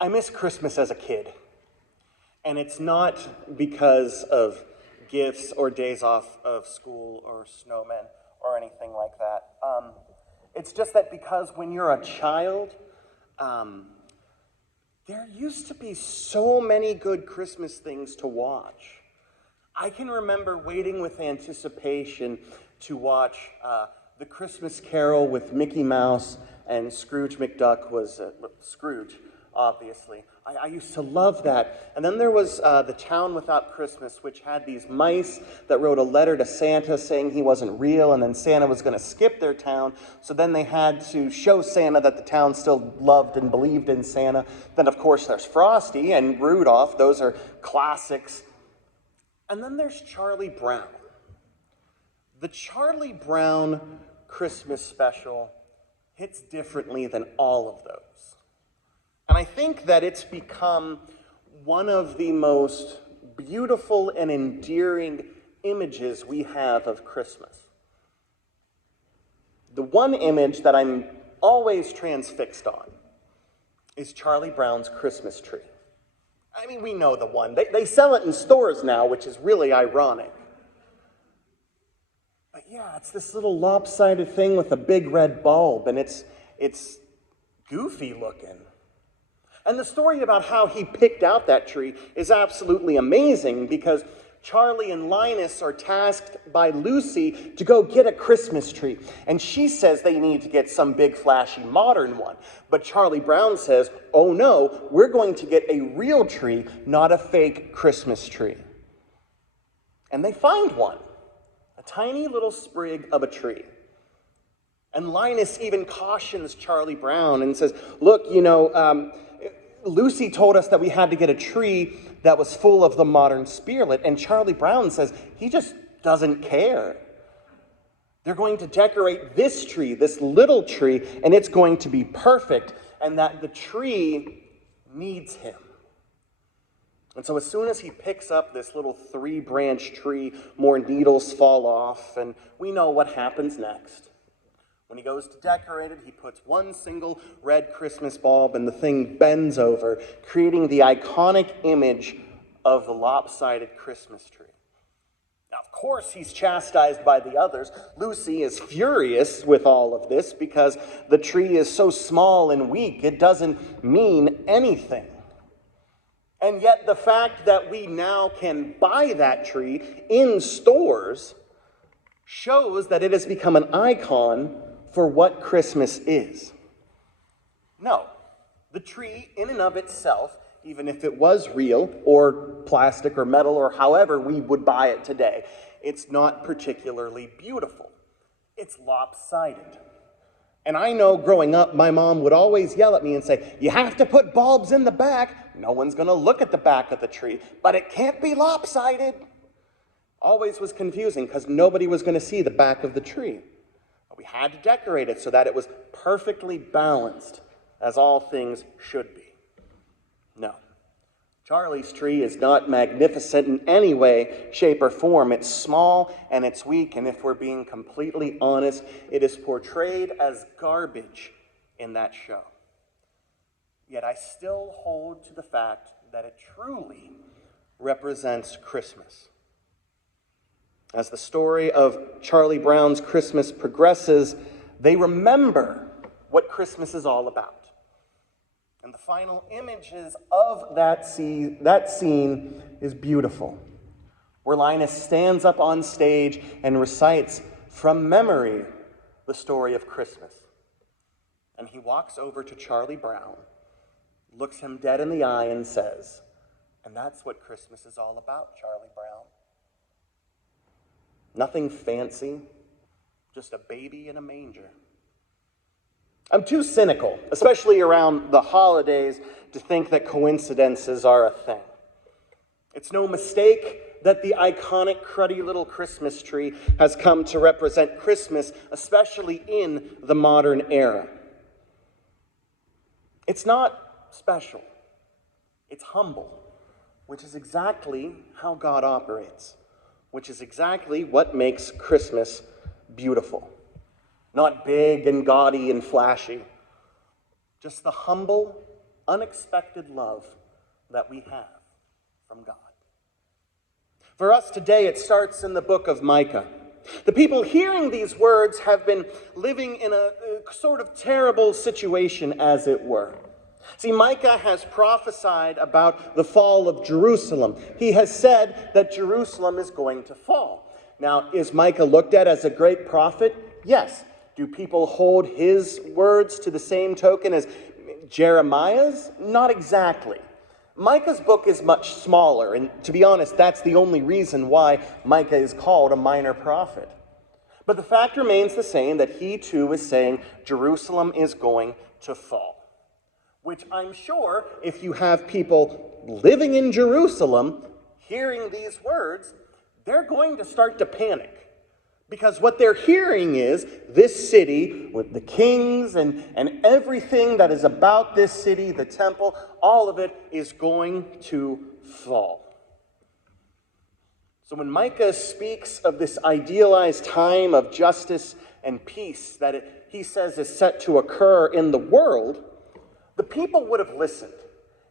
I miss Christmas as a kid. And it's not because of gifts or days off of school or snowmen or anything like that. It's just that because when you're a child, there used to be so many good Christmas things to watch. I can remember waiting with anticipation to watch The Christmas Carol with Mickey Mouse, and Scrooge McDuck was Scrooge, obviously. I used to love that. And then there was The Town Without Christmas, which had these mice that wrote a letter to Santa saying he wasn't real, and then Santa was going to skip their town. So then they had to show Santa that the town still loved and believed in Santa. Then, of course, there's Frosty and Rudolph. Those are classics. And then there's Charlie Brown. The Charlie Brown Christmas special hits differently than all of those. And I think that it's become one of the most beautiful and endearing images we have of Christmas. The one image that I'm always transfixed on is Charlie Brown's Christmas tree. I mean, we know the one. They sell it in stores now, which is really ironic. But yeah, it's this little lopsided thing with a big red bulb, and it's goofy looking. And the story about how he picked out that tree is absolutely amazing, because Charlie and Linus are tasked by Lucy to go get a Christmas tree. And she says they need to get some big flashy modern one. But Charlie Brown says, oh no, we're going to get a real tree, not a fake Christmas tree. And they find one, a tiny little sprig of a tree. And Linus even cautions Charlie Brown and says, look, Lucy told us that we had to get a tree that was full of the modern spirit, and Charlie Brown says he just doesn't care. They're going to decorate this tree, this little tree, and it's going to be perfect, and that the tree needs him. And so as soon as he picks up this little 3-branch tree, more needles fall off, and we know what happens next. When he goes to decorate it, he puts one single red Christmas bulb, and the thing bends over, creating the iconic image of the lopsided Christmas tree. Now, of course, he's chastised by the others. Lucy is furious with all of this because the tree is so small and weak, it doesn't mean anything. And yet the fact that we now can buy that tree in stores shows that it has become an icon for what Christmas is. No, the tree in and of itself, even if it was real or plastic or metal or however we would buy it today, it's not particularly beautiful. It's lopsided. And I know growing up, my mom would always yell at me and say, you have to put bulbs in the back. No one's going to look at the back of the tree, but it can't be lopsided. Always was confusing because nobody was going to see the back of the tree. We had to decorate it so that it was perfectly balanced, as all things should be. No. Charlie's tree is not magnificent in any way, shape, or form. It's small and it's weak, and if we're being completely honest, it is portrayed as garbage in that show. Yet I still hold to the fact that it truly represents Christmas. As the story of Charlie Brown's Christmas progresses, they remember what Christmas is all about. And the final images of that scene is beautiful, where Linus stands up on stage and recites from memory the story of Christmas. And he walks over to Charlie Brown, looks him dead in the eye, and says, and that's what Christmas is all about, Charlie Brown. Nothing fancy, just a baby in a manger. I'm too cynical, especially around the holidays, to think that coincidences are a thing. It's no mistake that the iconic cruddy little Christmas tree has come to represent Christmas, especially in the modern era. It's not special, it's humble, which is exactly how God operates. Which is exactly what makes Christmas beautiful. Not big and gaudy and flashy. Just the humble, unexpected love that we have from God. For us today, it starts in the book of Micah. The people hearing these words have been living in a sort of terrible situation, as it were. See, Micah has prophesied about the fall of Jerusalem. He has said that Jerusalem is going to fall. Now, is Micah looked at as a great prophet? Yes. Do people hold his words to the same token as Jeremiah's? Not exactly. Micah's book is much smaller, and to be honest, that's the only reason why Micah is called a minor prophet. But the fact remains the same, that he too is saying Jerusalem is going to fall. Which I'm sure, if you have people living in Jerusalem hearing these words, they're going to start to panic. Because what they're hearing is this city with the kings and everything that is about this city, the temple, all of it is going to fall. So when Micah speaks of this idealized time of justice and peace that he says is set to occur in the world, the people would have listened.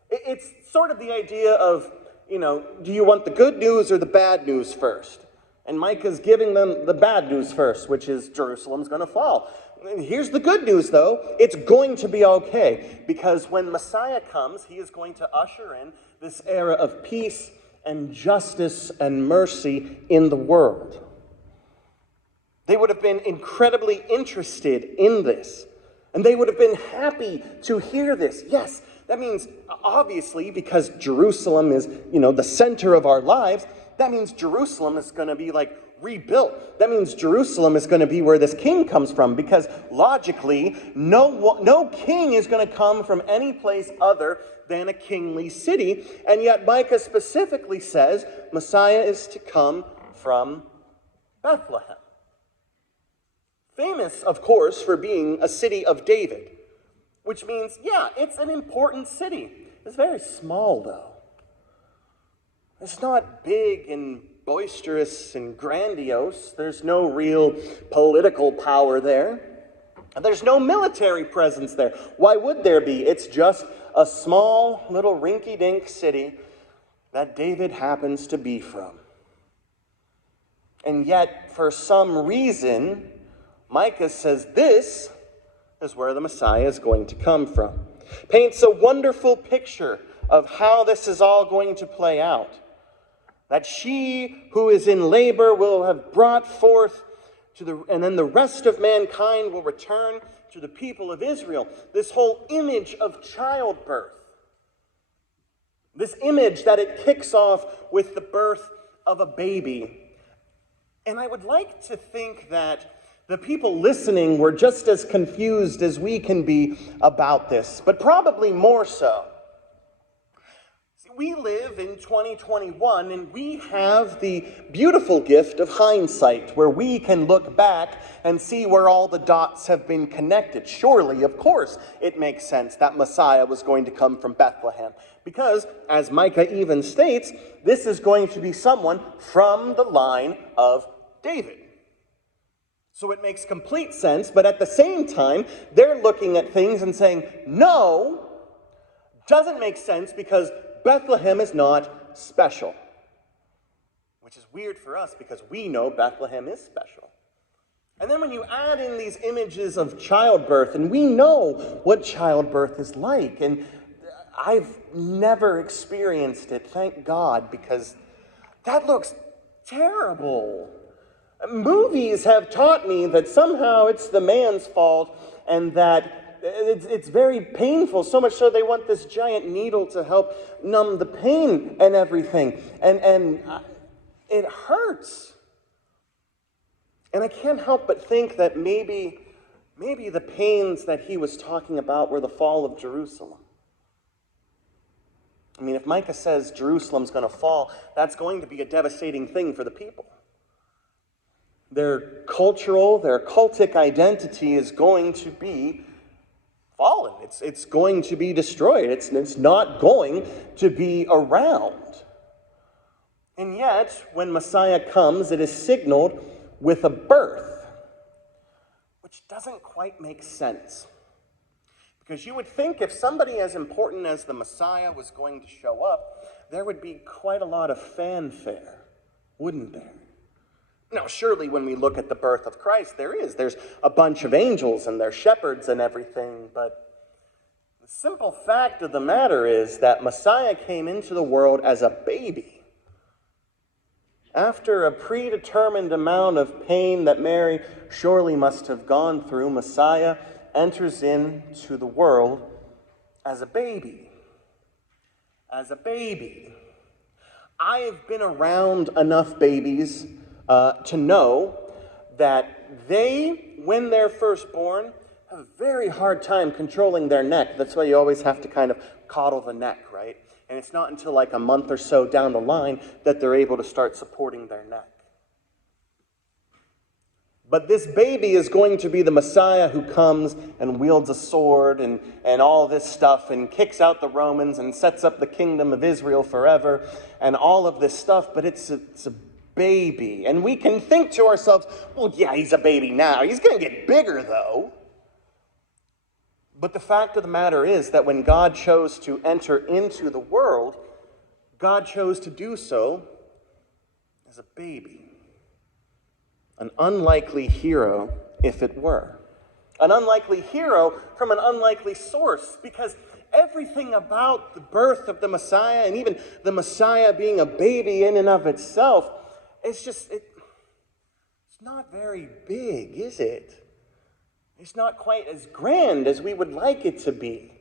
It's sort of the idea of, do you want the good news or the bad news first? And Micah's giving them the bad news first, which is Jerusalem's going to fall. And here's the good news, though. It's going to be okay, because when Messiah comes, he is going to usher in this era of peace and justice and mercy in the world. They would have been incredibly interested in this, and they would have been happy to hear this. Yes, that means, obviously, because Jerusalem is, the center of our lives, that means Jerusalem is going to be rebuilt. That means Jerusalem is going to be where this king comes from, because logically, no king is going to come from any place other than a kingly city. And yet Micah specifically says Messiah is to come from Bethlehem. Famous, of course, for being a city of David, which means, it's an important city. It's very small, though. It's not big and boisterous and grandiose. There's no real political power there. There's no military presence there. Why would there be? It's just a small little rinky-dink city that David happens to be from. And yet, for some reason, Micah says this is where the Messiah is going to come from. Paints a wonderful picture of how this is all going to play out. That she who is in labor will have brought forth and then the rest of mankind will return to the people of Israel. This whole image of childbirth. This image that it kicks off with the birth of a baby. And I would like to think that the people listening were just as confused as we can be about this, but probably more so. We live in 2021, and we have the beautiful gift of hindsight, where we can look back and see where all the dots have been connected. Surely, of course, it makes sense that Messiah was going to come from Bethlehem, because, as Micah even states, this is going to be someone from the line of David. So it makes complete sense, but at the same time, they're looking at things and saying, no, doesn't make sense, because Bethlehem is not special. Which is weird for us, because we know Bethlehem is special. And then when you add in these images of childbirth, and we know what childbirth is like, and I've never experienced it, thank God, because that looks terrible. Movies have taught me that somehow it's the man's fault, and that it's very painful, so much so they want this giant needle to help numb the pain and everything. And it hurts. And I can't help but think that maybe the pains that he was talking about were the fall of Jerusalem. I mean, if Micah says Jerusalem's going to fall, that's going to be a devastating thing for the people. Their cultic identity is going to be fallen. It's going to be destroyed. It's not going to be around. And yet, when Messiah comes, it is signaled with a birth, which doesn't quite make sense. Because you would think if somebody as important as the Messiah was going to show up, there would be quite a lot of fanfare, wouldn't there? Now, surely when we look at the birth of Christ, there's a bunch of angels and they're shepherds and everything, but the simple fact of the matter is that Messiah came into the world as a baby. After a predetermined amount of pain that Mary surely must have gone through, Messiah enters into the world as a baby. As a baby. I have been around enough babies to know that they, when they're first born, have a very hard time controlling their neck. That's why you always have to kind of coddle the neck, right? And it's not until like a month or so down the line that they're able to start supporting their neck. But this baby is going to be the Messiah who comes and wields a sword and all this stuff and kicks out the Romans and sets up the kingdom of Israel forever and all of this stuff, but it's a baby. And we can think to ourselves, well, yeah, he's a baby now. He's going to get bigger, though. But the fact of the matter is that when God chose to enter into the world, God chose to do so as a baby. An unlikely hero, if it were. An unlikely hero from an unlikely source, because everything about the birth of the Messiah, and even the Messiah being a baby in and of itself, it's not very big, is it? It's not quite as grand as we would like it to be.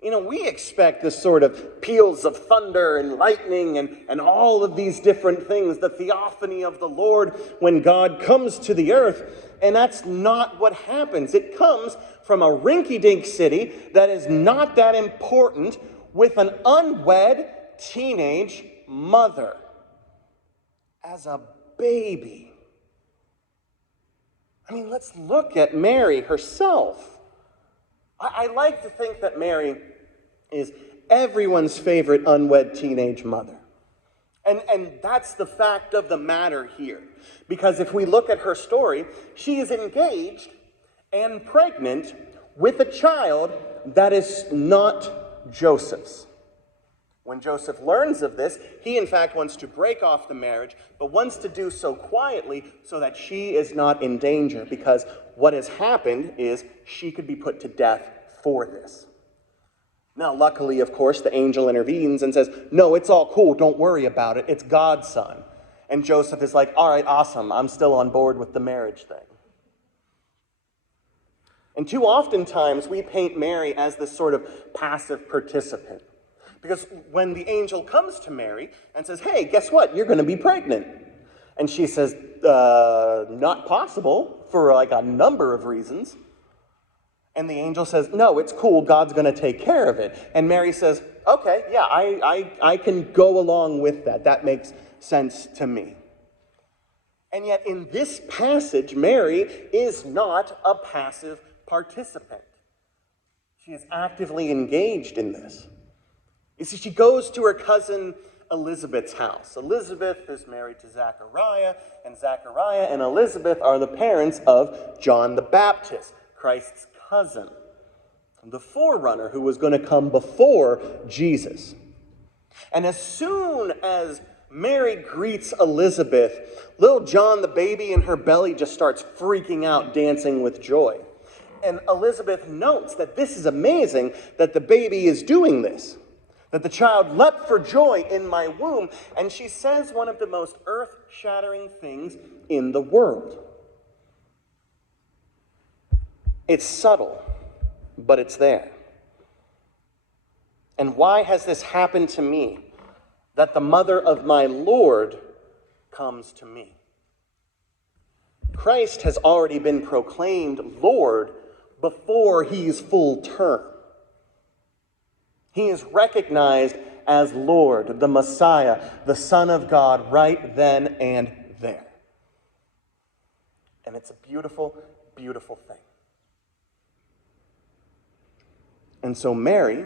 You know, we expect this sort of peals of thunder and lightning and all of these different things, the theophany of the Lord when God comes to the earth, and that's not what happens. It comes from a rinky-dink city that is not that important with an unwed teenage mother as a baby. I mean, let's look at Mary herself. I like to think that Mary is everyone's favorite unwed teenage mother. And that's the fact of the matter here. Because if we look at her story, she is engaged and pregnant with a child that is not Joseph's. When Joseph learns of this, he in fact wants to break off the marriage, but wants to do so quietly so that she is not in danger, because what has happened is she could be put to death for this. Now, luckily, of course, the angel intervenes and says, no, it's all cool, don't worry about it, it's God's son. And Joseph is like, all right, awesome, I'm still on board with the marriage thing. And too often times we paint Mary as this sort of passive participant. Because when the angel comes to Mary and says, hey, guess what? You're going to be pregnant. And she says, not possible, for like a number of reasons. And the angel says, no, it's cool. God's going to take care of it. And Mary says, okay, yeah, I can go along with that. That makes sense to me. And yet in this passage, Mary is not a passive participant. She is actively engaged in this. You see, she goes to her cousin Elizabeth's house. Elizabeth is married to Zechariah, and Zechariah and Elizabeth are the parents of John the Baptist, Christ's cousin, the forerunner who was going to come before Jesus. And as soon as Mary greets Elizabeth, little John the baby in her belly just starts freaking out, dancing with joy. And Elizabeth notes that this is amazing that the baby is doing this. That the child leapt for joy in my womb, and she says one of the most earth-shattering things in the world. It's subtle, but it's there. And why has this happened to me, that the mother of my Lord comes to me? Christ has already been proclaimed Lord before he's full term. He is recognized as Lord, the Messiah, the Son of God, right then and there. And it's a beautiful, beautiful thing. And so Mary,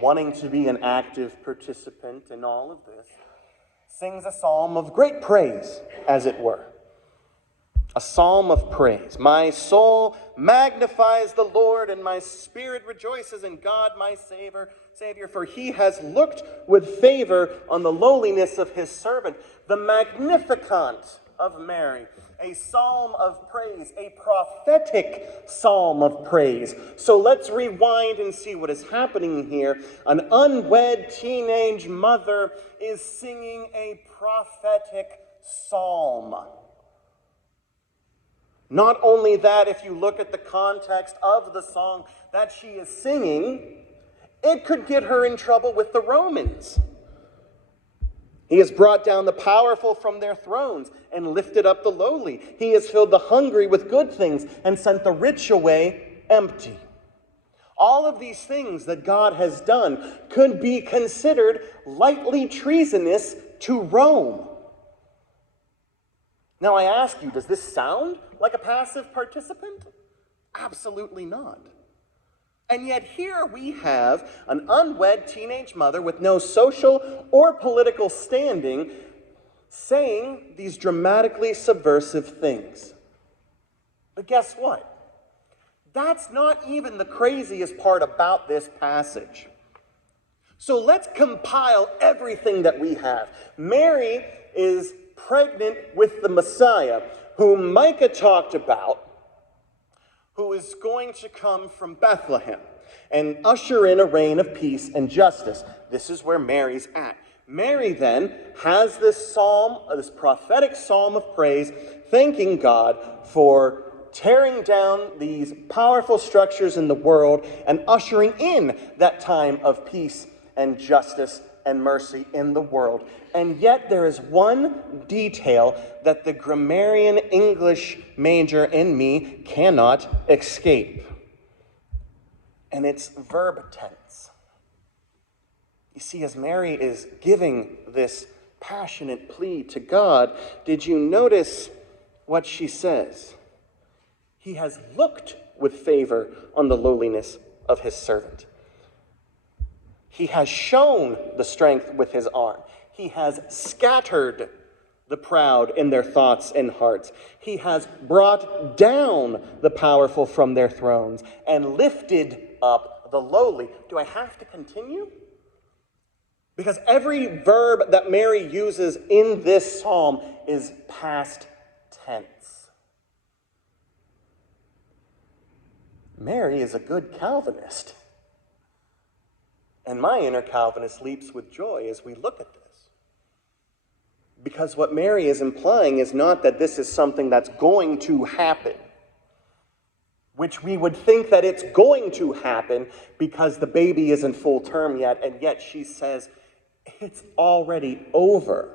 wanting to be an active participant in all of this, sings a psalm of great praise, as it were. a psalm of praise. My soul magnifies the Lord, and my spirit rejoices in God my Savior, for he has looked with favor on the lowliness of his servant. The Magnificat of Mary, a psalm of praise, a prophetic psalm of praise. So let's rewind and see what is happening here. An unwed teenage mother is singing a prophetic psalm. Not only that, if you look at the context of the song that she is singing, it could get her in trouble with the Romans. He has brought down the powerful from their thrones and lifted up the lowly. He has filled the hungry with good things and sent the rich away empty. All of these things that God has done could be considered lightly treasonous to Rome. Now I ask you, does this sound like a passive participant? Absolutely not. And yet here we have an unwed teenage mother with no social or political standing saying these dramatically subversive things. But guess what? That's not even the craziest part about this passage. So let's compile everything that we have. Mary is pregnant with the Messiah, whom Micah talked about, who is going to come from Bethlehem and usher in a reign of peace and justice. This is where Mary's at. Mary then has this psalm, this prophetic psalm of praise, thanking God for tearing down these powerful structures in the world and ushering in that time of peace and justice and mercy in the world. And yet there is one detail that the grammarian English major in me cannot escape. And it's verb tense. You see, as Mary is giving this passionate plea to God, did you notice what she says? He has looked with favor on the lowliness of his servant. He has shown the strength with his arm. He has scattered the proud in their thoughts and hearts. He has brought down the powerful from their thrones and lifted up the lowly. Do I have to continue? Because every verb that Mary uses in this psalm is past tense. Mary is a good Calvinist. And my inner Calvinist leaps with joy as we look at this. Because what Mary is implying is not that this is something that's going to happen, which we would think that it's going to happen because the baby isn't full term yet, and yet she says it's already over.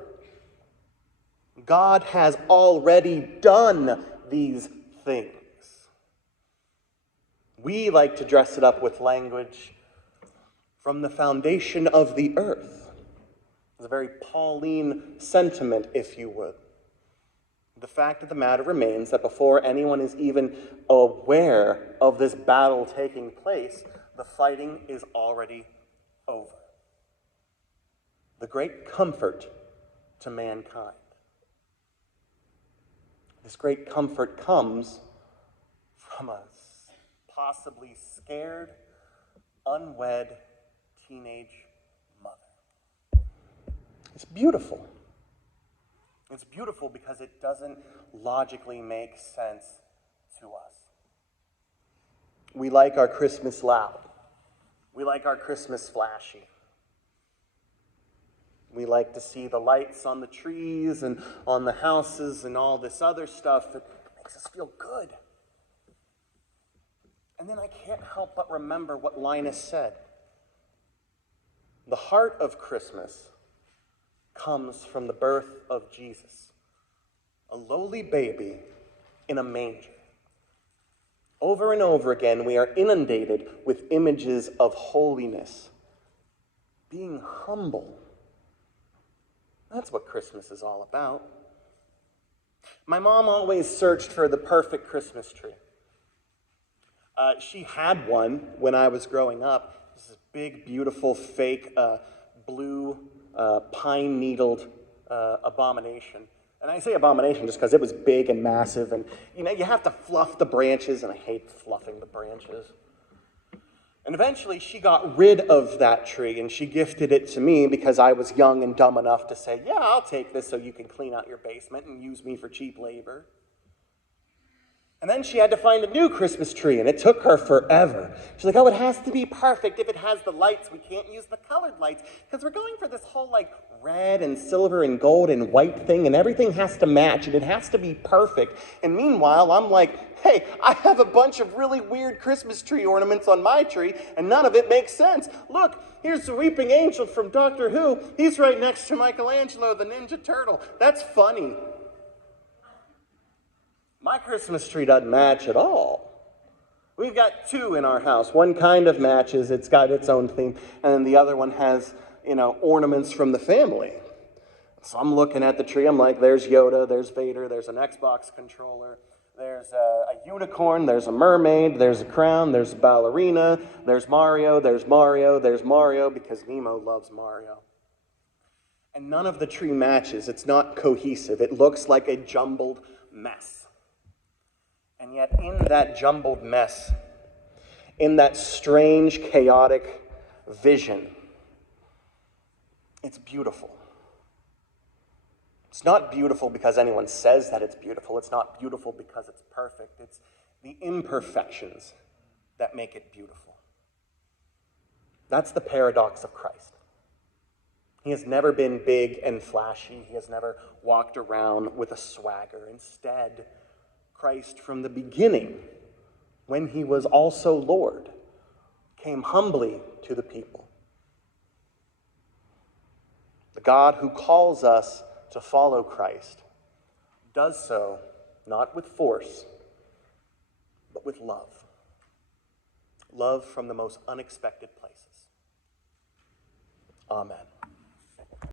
God has already done these things. We like to dress it up with language from the foundation of the earth. It's a very Pauline sentiment, if you would. The fact of the matter remains that before anyone is even aware of this battle taking place, the fighting is already over. The great comfort to mankind. This great comfort comes from a possibly scared, unwed teenage mother. It's beautiful. It's beautiful because it doesn't logically make sense to us. We like our Christmas loud. We like our Christmas flashy. We like to see the lights on the trees and on the houses and all this other stuff that makes us feel good. And then I can't help but remember what Linus said. The heart of Christmas comes from the birth of Jesus, a lowly baby in a manger. Over and over again, we are inundated with images of holiness, being humble. That's what Christmas is all about. My mom always searched for the perfect Christmas tree. She had one when I was growing up. This is big, beautiful, fake, blue, pine-needled abomination. And I say abomination just because it was big and massive, and you have to fluff the branches, and I hate fluffing the branches. And eventually she got rid of that tree, and she gifted it to me because I was young and dumb enough to say, yeah, I'll take this so you can clean out your basement and use me for cheap labor. And then she had to find a new Christmas tree, and it took her forever. She's like, oh, it has to be perfect. If it has the lights, we can't use the colored lights, because we're going for this whole, red and silver and gold and white thing, and everything has to match, and it has to be perfect. And meanwhile, I'm like, hey, I have a bunch of really weird Christmas tree ornaments on my tree, and none of it makes sense. Look, here's the weeping angel from Doctor Who. He's right next to Michelangelo, the Ninja Turtle. That's funny. My Christmas tree doesn't match at all. We've got two in our house. One kind of matches, it's got its own theme, and then the other one has, ornaments from the family. So I'm looking at the tree, I'm like, there's Yoda, there's Vader, there's an Xbox controller, there's a unicorn, there's a mermaid, there's a crown, there's a ballerina, there's Mario, there's Mario, there's Mario, because Nemo loves Mario. And none of the tree matches. It's not cohesive. It looks like a jumbled mess. And yet in that jumbled mess, in that strange, chaotic vision, it's beautiful. It's not beautiful because anyone says that it's beautiful. It's not beautiful because it's perfect. It's the imperfections that make it beautiful. That's the paradox of Christ. He has never been big and flashy. He has never walked around with a swagger. Instead, Christ, from the beginning, when he was also Lord, came humbly to the people. The God who calls us to follow Christ does so not with force, but with love. Love from the most unexpected places. Amen.